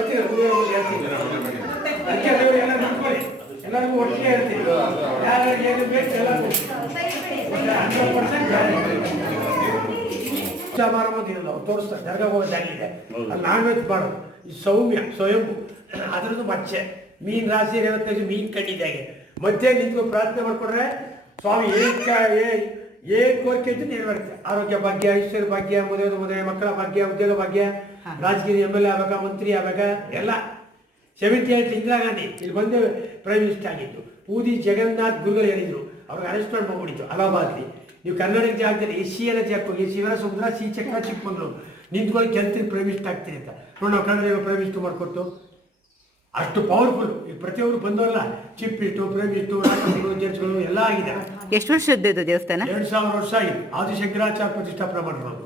ಎಲ್ಲರಿಗೂ ಒಟ್ಟಿಗೆ ಇರ್ತೀವಿ. ಯಾರಿಗೆ ಏನು ಬೇಕು ಎಲ್ಲ ಸಮಾರಂಭದಿರಲ್ಲ ಅವ್ರು ತೋರಿಸ್ತಾರೆ. ದರ್ಗಾಗೆ ಹೋಗೋ ಜಾಗ ಇದೆ, ಅಲ್ಲಿ ನಾನ್ ವೆಜ್ ಮಾಡೋದು. ಈ ಸೌಮ್ಯ ಸ್ವಯಂಭು ಅದ್ರದ್ದು ಮಚ್ಚೆ ಮೀನ್ ರಾಶಿ ಇರುತ್ತೆ, ಮೀನ್ ಕಣ್ಣಿದ್ದಾಗೆ ಮಧ್ಯೆ ನಿಂತ್ಕೊಂಡು ಪ್ರಾರ್ಥನೆ ಮಾಡ್ಕೊಂಡ್ರೆ ಸ್ವಾಮಿ ಏನ್ ಕೋರಿಕೆ ಇದ್ದು ನೆರವೇರುತ್ತೆ. ಆರೋಗ್ಯ ಭಾಗ್ಯ, ಐಶ್ವರ್ಯ ಭಾಗ್ಯ, ಮದುವೆ ಮಕ್ಕಳ ಭಾಗ್ಯ, ಉದ್ಯೋಗ ಭಾಗ್ಯ, ರಾಜಕೀಯ MLA ಆಗ್ಬೇಕಾ, ಮಂತ್ರಿ ಆಗ್ಬೇಕಾ, ಎಲ್ಲ 78 ಇಂದಿರಾ ಗಾಂಧಿ ಇಲ್ಲಿ ಬಂದು ಪ್ರೈಮ್ ಮಿನಿಸ್ಟರ್ ಆಗಿದ್ದು. ಪೂದಿ ಜಗನ್ನಾಥ್ ಗುರುಗಳು ಹೇಳಿದ್ರು, ಅವ್ರಿಗೆ ಅರೆಸ್ಟ್ ಮಾಡಿ ಹೋಗ್ಬಿಟ್ಟಿತ್ತು ಅಲಹಾಬಾದ್ಲಿ. ನೀವು ಕರ್ನಾಟಕ ಜಾಗದಲ್ಲಿ ಎಸ್ಸಿಯರ ಜಾಗಕ್ಕೆ ಶಿವನ ಸಮುದ್ರ ಚಕ್ರ ಚಿಕ್ಕಮಂಗ್ಳೂರು ನಿಂತ್ಕೊಂಡು ಕೆಲ್ತೀನಿ ಪ್ರೈಮ್ ಮಿನಿಸ್ಟರ್ ಆಗ್ತೀನಿ ಅಂತ ನೋಡಿ. ನಾವು ಕನ್ನಡ ಪ್ರೈಮ್ ಮಿನಿಸ್ಟರ್ ಮಾಡಿಕೊಟ್ಟು ಅಷ್ಟು ಪವರ್ಫುಲ್. ಈಗ ಪ್ರತಿಯೊಬ್ಬರು ಬಂದವಲ್ಲ, ಚೀಫ್ ಮಿನಿಸ್ಟರ್, ಪ್ರೈಮ್ ಮಿನಿಸ್ಟರ್, ರಾಷ್ಟ್ರಪತಿಗಳು, ಜಡ್ಜ್ಗಳು ಎಲ್ಲ ಆಗಿದೆ. ಎಷ್ಟು ವರ್ಷದ್ದು ದೇವಸ್ಥಾನ? 2000 ವರ್ಷ ಆಗಿದೆ. ಆದಿಶಂಕರಾಚಾರ್ಯ ಪ್ರತಿಷ್ಠಾಪನೆ ಮಾಡಿರೋದು.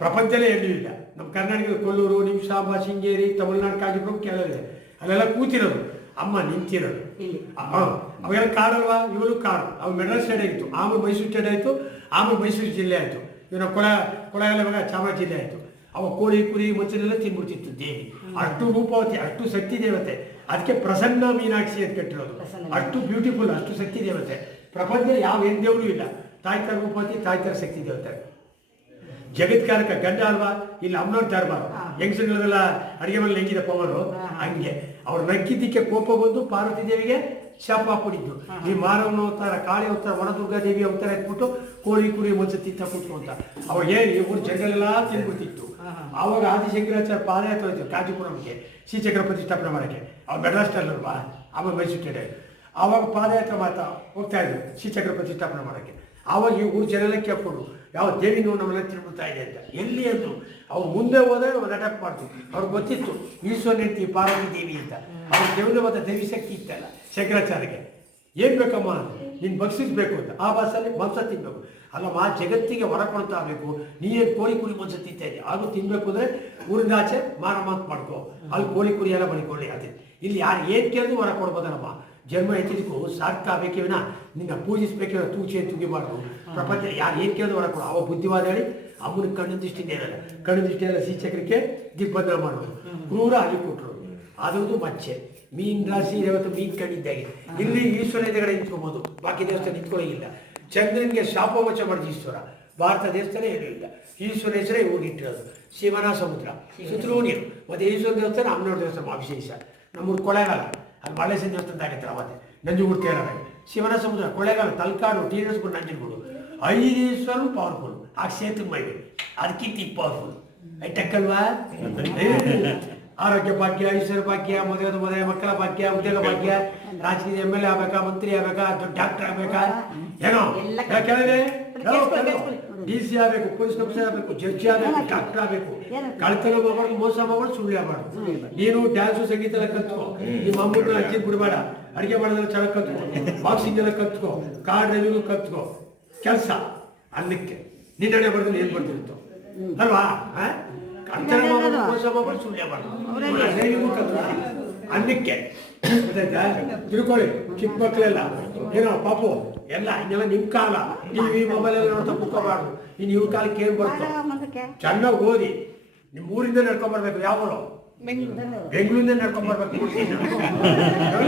ಪ್ರಪಂಚದಲ್ಲೇ ಎಲ್ಲೂ ಇಲ್ಲ. ನಮ್ಮ ಕರ್ನಾಟಕದ ಕೊಲ್ಲೂರು, ನಿಮಿಷಾಂಬ, ಶೃಂಗೇರಿ, ತಮಿಳುನಾಡು, ಕಾಂಜೀಪುರಂ ಕೆಲವು ಇದೆ. ಅಲ್ಲೆಲ್ಲ ಕೂತಿರೋದು, ಅಮ್ಮ ನಿಂತಿರೋದು. ಅವೆಲ್ಲ ಕಾಡಲ್ವಾ? ಇವರು ಕಾಡು. ಅವು ಮೆಡ್ರಾಸ್ ಸ್ಟೇಟ್ ಆಯಿತು, ಆಮೇಲೆ ಮೈಸೂರು ಸ್ಟೇಟ್ ಆಯಿತು, ಆಮೇಲೆ ಮೈಸೂರು ಜಿಲ್ಲೆ ಆಯಿತು. ಇವಾಗ ಕೊಳಗೆಲ್ಲ ಇವಾಗ ಚಾಮರಾಜ ಜಿಲ್ಲೆ ಆಯಿತು. ಅವ ಕೋಳಿ ಕುರಿ ಮೊಸರೆಲ್ಲ ತಿನ್ಬಿಡ್ತಿತ್ತು ದೇವಿ. ಅಷ್ಟು ರೂಪವತಿ, ಅಷ್ಟು ಶಕ್ತಿ ದೇವತೆ. ಅದಕ್ಕೆ ಪ್ರಸನ್ನ ಮೀನಾಕ್ಷಿ ಅಂತ ಕಟ್ಟಿರೋದು. ಅಷ್ಟು ಬ್ಯೂಟಿಫುಲ್, ಅಷ್ಟು ಶಕ್ತಿ ದೇವತೆ. ಪ್ರಪಂಚದಲ್ಲಿ ಯಾವ ಏನ್ ದೇವರು ಇಲ್ಲ. ತಾಯ್ತರ ರೂಪವತಿ, ತಾಯ್ತರ ಶಕ್ತಿ ದೇವತೆ. ಜಗತ್ಕಾರಕ ಗಂಡ ಅಲ್ವಾ? ಇಲ್ಲಿ ಅಮ್ಮನವ್ರ ದರ್ಬಾರು. ಹೆಂಗಸರಿಗೆಲ್ಲ ಅಡಿಗೆ ಮನೆ ಹೆಂಗಿದೆ ಪವರು, ಹಂಗೆ ಅವ್ರು ನಕ್ಕಿದ್ದಕ್ಕೆ ಕೋಪ ಬಂದು ಪಾರ್ವತಿ ದೇವಿಗೆ ಶಾಪ ಹಾಕ್ಬಿಟ್ಟಿದ್ದು. ಈ ಮಾರವನ ಅವತಾರ, ಕಾಳಿ ಅವತಾರ, ವನದುರ್ಗಾ ದೇವಿ ಅವತಾರ ಇಟ್ಬಿಟ್ಟು ಕೋಳಿ ಕುರಿ ಮೊಸರು ತಿಂತ ಕೂತು ಅಂತ. ಅವಾಗ ಏನು ಈ ಊರು ಜನಗಳೆಲ್ಲ ತಿನ್ಬಿಡ್ತಿತ್ತು. ಆವಾಗ ಆದಿಶಂಕರಾಚಾರ್ಯ ಪಾದಯಾತ್ರೆ ಹೋಯ್ತು ಕಾಂಚೀಪುರಂಗೆ ಶ್ರೀಚಕ್ರ ಪ್ರತಿಷ್ಠಾಪನೆ ಮಾಡೋಕ್ಕೆ. ಅವ್ರು ಮೆಡ್ರಾಸ್ ಅಲ್ವಾ, ಆಮೇಲೆ ಮೈಸೂರು ಸ್ಟೇಟ್. ಆವಾಗ ಪಾದಯಾತ್ರೆ ಮಾತಾ ಹೋಗ್ತಾ ಇದ್ರು ಶ್ರೀಚಕ್ರ ಪ್ರತಿಷ್ಠಾಪನೆ ಮಾಡೋಕ್ಕೆ. ಆವಾಗ ಈ ಊರು ಜನ ಕೇಳ್ಕೊಂಡು ಯಾವ ದೇವಿ ನೋವು ನಮ್ಮೆಲ್ಲ ತಿರುಗುತ್ತಾ ಇದೆ ಅಂತ. ಎಲ್ಲಿ ಅಂದರು. ಅವ್ರು ಮುಂದೆ ಹೋದರೆ ಒಂದು ಅಟ್ಯಾಕ್ ಮಾಡ್ತೀವಿ. ಅವ್ರಿಗೆ ಗೊತ್ತಿತ್ತು ಈಶ್ವರ ಹೆಂಡತಿ ಪಾರ್ವತಿ ದೇವಿ ಅಂತ. ಅವ್ರ ದೇವದ ದೇವಿ ಶಕ್ತಿ ಇತ್ತಲ್ಲ ಶಂಕರಾಚಾರ್ಯಗೆ. ಏನು ಬೇಕಮ್ಮ ನೀನು ಬಗ್ಸಿಸ್ಬೇಕು ಅಂತ. ಆ ಭಾಷೆಯಲ್ಲಿ ಮಾಂಸ ತಿನ್ನಬೇಕು ಅಲ್ಲಮ್ಮ, ಜಗತ್ತಿಗೆ ಹೊರ ಕೊಡ್ತಾ ಆಗಬೇಕು. ನೀನೇನು ಕೋಳಿ ಕುರಿ ಮಾಂಸ ತಿಂತಾ ಇದೆಯಾ, ಅದು ತಿನ್ನಬೇಕು ಅಂದರೆ ಊರಿಂದ ಆಚೆ ಮಾರಮ್ಮ ಅಂತ ಮಾಡ್ಕೋ. ಅಲ್ಲಿ ಕೋಳಿ ಕುರಿ ಎಲ್ಲ ಬಳಿಕೊಳ್ಳಿ. ಅದೇ ಇಲ್ಲಿ ಯಾರು ಏನು ಕೇಳಿದ್ರು ಹೊರ ಕೊಡ್ಬೋದಲ್ಲಮ್ಮ. ಜನ್ಮ ಎತ್ತಿದಕ್ಕೂ ಸಾರ್ಥಾಗಬೇಕೇ ವಿನ ನಿನ್ನ ಪೂಜಿಸ್ಬೇಕೇ ತೂಚೆ ತುಗಿಬಾರ್ದು. ಪ್ರಪಂಚ ಯಾರು ಏನು ಕೇಳಿದ್ರು ಹೊರ ಕೊಡು. ಅವ ಬುದ್ಧಿವಾದ ಹೇಳಿ ಅಮ್ಮನ ಕಣ್ಣು ದೃಷ್ಟಿನೇ ಇರಲ್ಲ. ಕಣ್ಣು ದೃಷ್ಟಿಯೆಲ್ಲ ಶ್ರೀಚಕ್ರಕ್ಕೆ ದಿಗ್ಬಂಧನ ಮಾಡೋದು. ಕ್ರೂರ ಅಲ್ಲಿ ಕೊಟ್ಟರು. ಅದೊಂದು ಮಚ್ಚೆ ಮೀನ್ ರಾಶಿ ಇವತ್ತು ಮೀನ್ ಕಣ್ಣಿದ್ದಾಗೆ. ಇಲ್ಲಿ ಈಶ್ವರ ಎದುರುಗಡೆ ನಿಂತ್ಕೊಬೋದು, ಬಾಕಿ ದೇವಸ್ಥಾನ ನಿಂತ್ಕೊಳ್ಳೋಂಗಿಲ್ಲ. ಚಂದ್ರನಿಗೆ ಶಾಪವಚ ಮಾಡಿದ ಈಶ್ವರ. ಭಾರತ ದೇವಸ್ಥಾನ ಏನೂ ಇಲ್ಲ. ಈಶ್ವರ ಹೆಸರೇ ಹೋಗಿಟ್ಟಿರೋದು. ಶಿವನ ಸಮುದ್ರ ಸುತ್ತಲೂ ನೀರು. ಮತ್ತು ಈಶ್ವರ ದೇವಸ್ಥಾನ, ಅಮ್ಮನವ್ರ ದೇವಸ್ಥಾನ ವಿಶೇಷ. ನಮ್ಮೂರು ಕೊಳ್ಳೇಗಾಲ, ಅಲ್ಲಿ ಬಾಳೇಶ್ವರ ದೇವಸ್ಥಾನ ಆಗೈತಲ್ಲ, ಮತ್ತೆ ನಂಜುಗುಡ್ತಿ ಹೇಳೋಣ. ಶಿವನ ಸಮುದ್ರ, ಕೊಳ್ಳೇಗಾಲ, ತಲಕಾಡು, ಟಿನಸ್ಪುರ, ನಂಜನಗೂಡು 5 ಈಶ್ವರರು ಪವರ್ಫುಲ್. ಆ ಸೇತು ಮೈವೆ ಅದಕ್ಕಿಂತ ಪವರ್ಫುಲ್ ಐಟಕ್ಕಲ್ವಾ. ಆರೋಗ್ಯ ಭಾಗ್ಯ, ಐಶ್ವರ್ಯ ಭಾಗ್ಯ, ಮದುವೆ ಮಕ್ಕಳ ಭಾಗ್ಯ, ಉದ್ಯೋಗ ಭಾಗ್ಯ, ರಾಜಕೀಯ MLA ಆಗ್ಬೇಕಾ, ಮಂತ್ರಿ ಆಗ್ಬೇಕಾ, ದೊಡ್ಡ ಡಾಕ್ಟರ್ ಆಗ್ಬೇಕಾ, ಏನೋ ಕೇಳಿದ್ರೆ DC ಆಗಬೇಕು, ಪೊಲೀಸ್ ಆಫೀಸರ್ ಆಗಬೇಕು, ಜಡ್ಜಿ ಆಗಬೇಕು, ಡಾಕ್ಟರ್ ಆಗಬೇಕು. ಕಳ್ತನ ಮಾಡಬಾರ್ದು, ಮೋಸ ಮಾಡಬಾರ್ದು, ಸುಳ್ಳು ಆಗಬಾರ್ದು. ನೀನು ಡ್ಯಾನ್ಸು ಸಂಗೀತ ಎಲ್ಲ ಕಲ್ತ್ಕೋ. ನಿಮ್ಮ ಅಮ್ಮನ ಅಜ್ಜಿ ಬಿಡಬೇಡ. ಅಡುಗೆ ಮಾಡೋದೆಲ್ಲ ಚೆನ್ನಾಗಿ ಕಲ್ತ್ಕೋ. ಬಾಕ್ಸಿಂಗ್ ಎಲ್ಲ ಕಲ್ತ್ಕೋ. Car driving ಕಲ್ತ್ಕೋ. ಕೆಲಸ ಅನ್ನಕ್ಕೆ ನಿನ್ನಡೆ ಬರೋದು ಏನು ಬರ್ತಿರುತ್ತೋ ಅಲ್ವಾ. ಕಳ್ತನ ಮಾಡಬಾರ್ದು, ಮೋಸ ಮಾಡಬಾರ್ದು, ಸುಳ್ಳು ಆಗಬಾರ್ದು. ಡ್ರೈವಿಂಗು ಕಲ್ತ್ಕೋ ಅನ್ನಕ್ಕೆ. ಗೊತ್ತಾಯ್ತಾ? ತಿಳ್ಕೊಳ್ಳಿ ಚಿಕ್ಕ ಮಕ್ಕಳೆಲ್ಲ. ಏನೋ ಪಾಪು ಎಲ್ಲ ಇನ್ನೆಲ್ಲ ನಿಮ್ಮ ಕಾಲ. TV ಮೊಬೈಲ್ ಎಲ್ಲ ನೋಡ್ತಾ ಕೂತ್ಕೋಬಾರ್ದು. ಇನ್ನು ಇವ್ರ ಕಾಲಕ್ಕೆ ಏನು ಬರ್ತೋ ಚೆನ್ನಾಗಿ ಓದಿ. ನಿಮ್ಮ ಊರಿಂದ ನಡ್ಕೊಂಬರ್ಬೇಕು. ಯಾವ ಬೆಂಗಳೂರಿಂದ ನಡ್ಕೊಂಬರ್ಬೇಕು.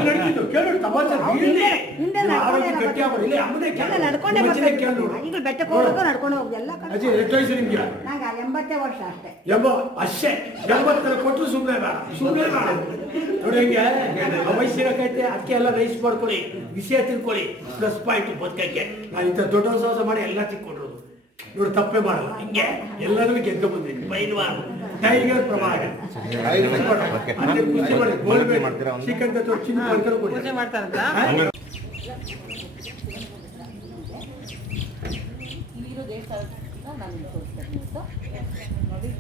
ನಡೀತಿದ್ದು ಕೇಳು ತಮಾಷೆ. ಆರೋಗ್ಯ ಗಟ್ಟಿ ಆಗ್ಬಾರ್ದು. ಇಲ್ಲ ಅಮ್ಮನೇ ಕೇಳು. ಎಷ್ಟು ವಯಸ್ಸು ನಿಮ್ಗೆ? 80 ವರ್ಷ ಅಷ್ಟೇ. ಅಷ್ಟೇ 80 ಕೊಟ್ಟರು ಸುಮ್ಮನೆ ಬೇಡ. ಸುಮ್ಮನೆ ಬೇಡ ನೋಡಿ. ಹೆಂಗೆ ವಯಸ್ಸಿರಕೈತೆ ಅದಕ್ಕೆ ಎಲ್ಲ ರೈಸ್ ಮಾಡ್ಕೊಳ್ಳಿ, ವಿಷಯ ತಿಳ್ಕೊಳ್ಳಿ. ಪ್ಲಸ್ ಪಾಯಿಂಟ್ ಬದುಕಕ್ಕೆ. ನಾನು ಇಂಥ ದೊಡ್ಡ ಸಾಹಸ ಮಾಡಿ ಎಲ್ಲ ತಿಳ್ಕೊಂಡಿರೋದು ನೋಡಿ. ತಪ್ಪೇ ಮಾಡಲ್ಲ. ಹಿಂಗೆ ಎಲ್ಲರೂ ಗೆದ್ದು ಬಂದಿದ್ದೀನಿ. ಬೈಲ್ವಾನ್, ಟೈಗರ್, ಪ್ರಭಾಗ ಖುಷಿ ಮಾಡಿ ಗೋಲ್ಬೇಡ ಶ್ರೀಕಂಠ ಚಿನ್ನ ಮಾಡ್ಕೊಂಡು ಪೂಜೆ ಮಾಡ್ತಾರಂತ. ನೀರು ದೇವಸ್ಥಾನ ನಾನು ತೋರಿಸ್ತೇನೆ ನೋಡಿ.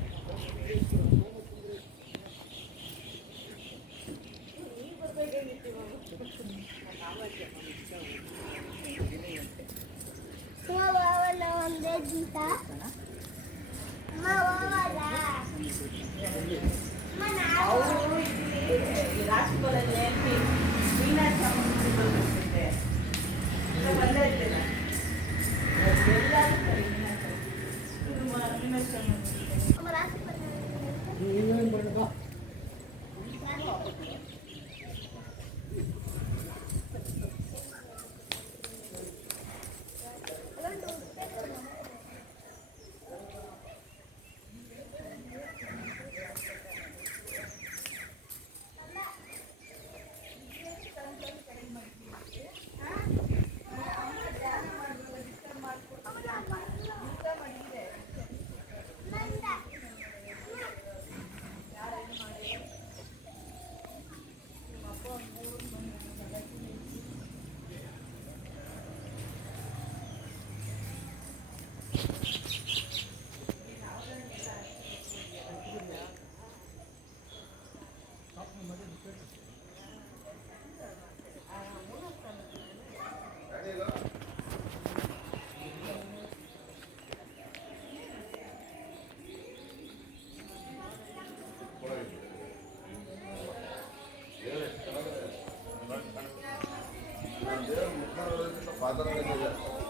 ರಾಷ್ಟ್ರಪತಿ ಜಯಂತಿ ಮೀನಾಕ್ಷಿ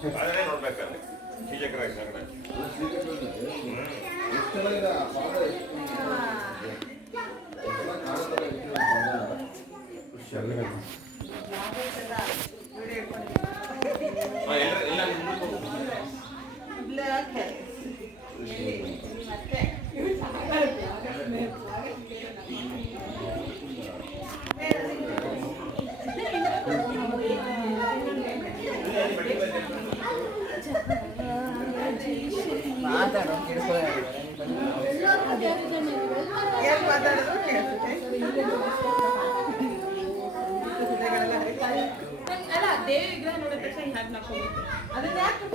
ಅದನ್ನೇ ನೋಡ್ಬೇಕಂದ್ರೆ ಶ್ರೀಚಕ್ರ ಅಲ್ಲ ದೇವಿ ವಿಗ್ರಹ ನೋಡಿದ ತಕ್ಷಣ ಹ್ಯಾಕ್ ಮಾಡ್ಕೋಬೇಕು ಅದನ್ನ ಯಾಕೆ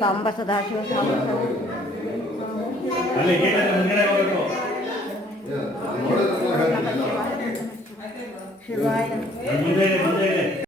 ಸಾಂಬ ಸದಾಶಿವ ಶಿವಾಯ